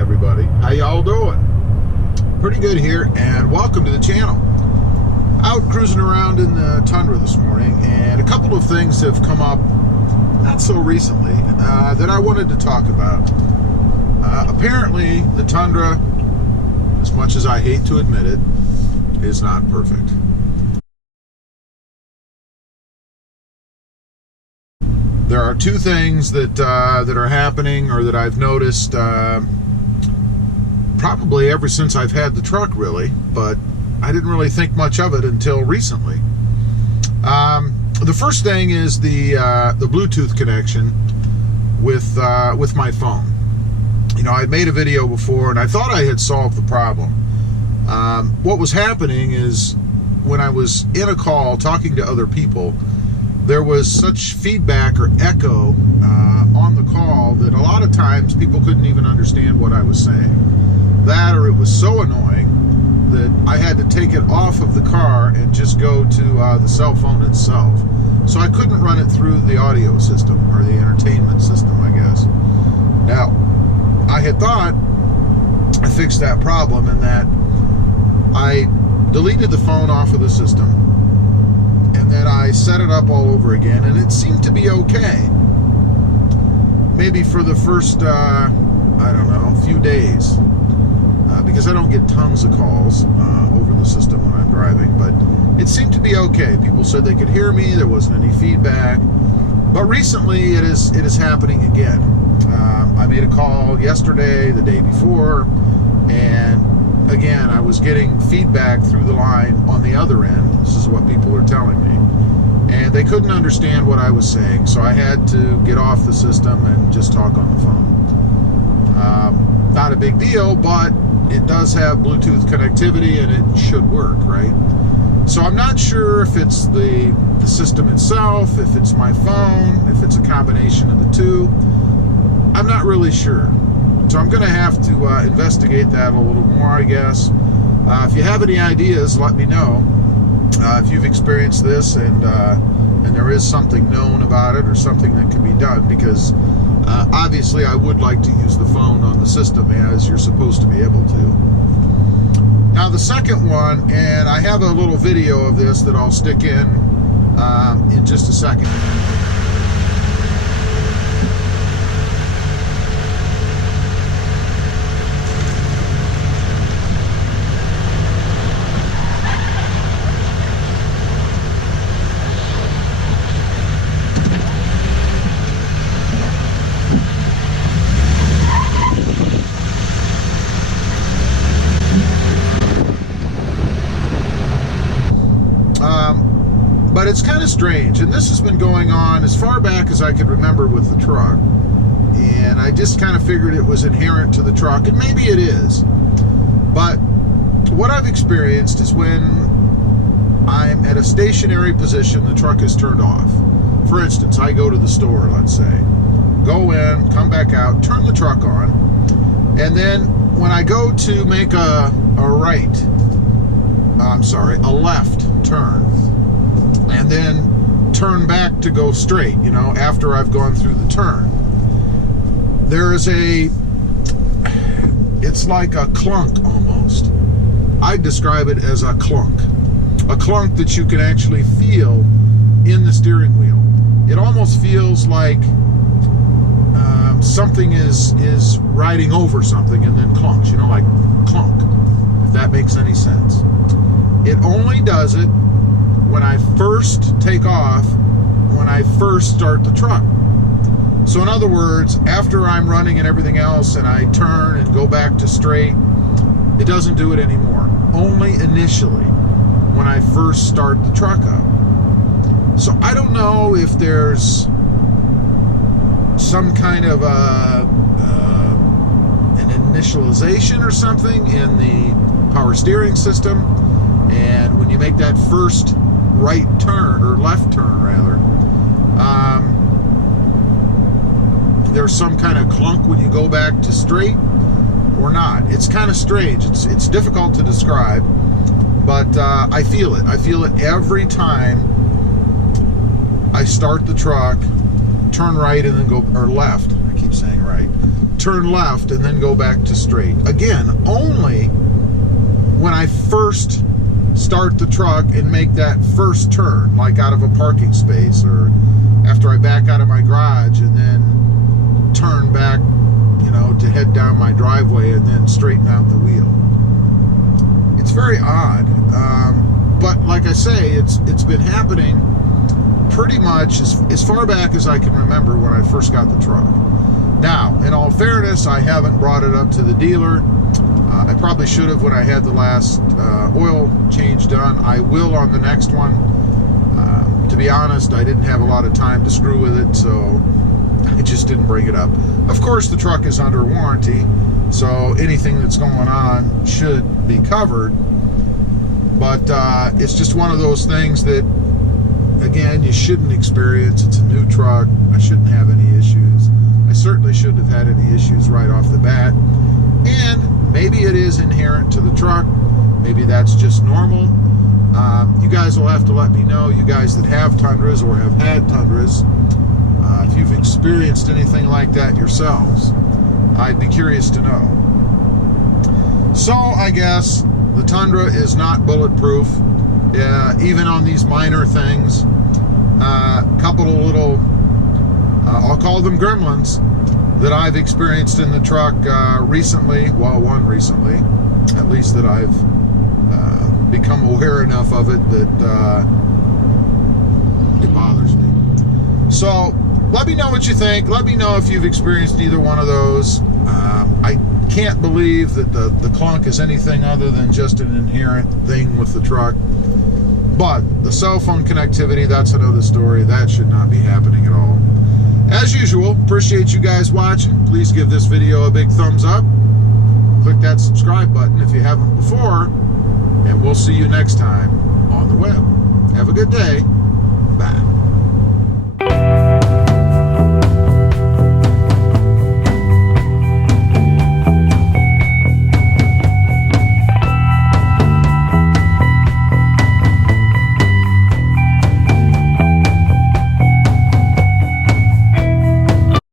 everybody. How y'all doing? Pretty good here, and welcome to the channel. Out cruising around in the Tundra this morning, and a couple of things have come up not so recently that I wanted to talk about. Apparently the Tundra, as much as I hate to admit it, is not perfect. There are two things that are happening, or that I've noticed probably ever since I've had the truck, really, but I didn't really think much of it until recently. The first thing is the Bluetooth connection with my phone. You know, I'd made a video before, and I thought I had solved the problem. What was happening is when I was in a call talking to other people, there was such feedback or echo on the call that a lot of times people couldn't even understand what I was saying. That, or it was so annoying that I had to take it off of the car and just go to the cell phone itself. So I couldn't run it through the audio system, or the entertainment system, I guess. Now, I had thought I fixed that problem in that I deleted the phone off of the system, and then I set it up all over again, and it seemed to be okay. Maybe for the first, I don't know, few days. Because I don't get tons of calls over the system when I'm driving, but it seemed to be okay. People said they could hear me, there wasn't any feedback. But recently it is happening again. I made a call yesterday, the day before, and again, I was getting feedback through the line on the other end. This is what people are telling me. And they couldn't understand what I was saying, so I had to get off the system and just talk on the phone. Not a big deal, but it does have Bluetooth connectivity, and it should work, right? So I'm not sure if it's the system itself, if it's my phone, if it's a combination of the two. I'm not really sure. So I'm going to have to investigate that a little more, I guess. If you have any ideas, let me know. If you've experienced this and there is something known about it or something that can be done, because obviously I would like to use the phone on the system as you're supposed to be able to. Now the second one, and I have a little video of this that I'll stick in just a second. But it's kind of strange, and this has been going on as far back as I could remember with the truck, and I just kind of figured it was inherent to the truck, and maybe it is. But what I've experienced is when I'm at a stationary position, the truck is turned off. For instance, I go to the store, let's say, go in, come back out, turn the truck on, and then when I go to make a left turn, and then turn back to go straight, you know, after I've gone through the turn, there is it's like a clunk almost. I describe it as a clunk that you can actually feel in the steering wheel. It almost feels like something is riding over something and then clunks, you know, like clunk, if that makes any sense. It only does it when I first take off, when I first start the truck. So in other words, after I'm running and everything else, and I turn and go back to straight, it doesn't do it anymore. Only initially, when I first start the truck up. So I don't know if there's some kind of an initialization or something in the power steering system, and when you make that first right turn, or left turn rather, there's some kind of clunk when you go back to straight, or not. It's kind of strange. It's difficult to describe, but I feel it. I feel it every time I start the truck, turn right, and then go, or left. I keep saying right. turn left and then go back to straight. Again, only when I first start the truck and make that first turn, like out of a parking space, or after I back out of my garage and then turn back, you know, to head down my driveway and then straighten out the wheel. It's very odd, but like I say, it's been happening pretty much as far back as I can remember when I first got the truck. Now, in all fairness, I haven't brought it up to the dealer. I probably should have when I had the last oil change done. I will on the next one. To be honest, I didn't have a lot of time to screw with it, so I just didn't bring it up. Of course, the truck is under warranty, so anything that's going on should be covered. But it's just one of those things that, again, you shouldn't experience. It's a new truck. I shouldn't have any issues. I certainly shouldn't have had any issues right off the bat. And maybe it is inherent to the truck. Maybe that's just normal. You guys will have to let me know, you guys that have Tundras or have had Tundras, if you've experienced anything like that yourselves. I'd be curious to know. So I guess the Tundra is not bulletproof, even on these minor things. A couple of little, I'll call them gremlins, that I've experienced in the truck recently. Well, one recently, at least, that I've become aware enough of it that it bothers me. So let me know what you think. Let me know if you've experienced either one of those. I can't believe that the clunk is anything other than just an inherent thing with the truck. But the cell phone connectivity, that's another story. That should not be happening at all. As usual, appreciate you guys watching. Please give this video a big thumbs up. Click that subscribe button if you haven't before. And we'll see you next time on the web. Have a good day.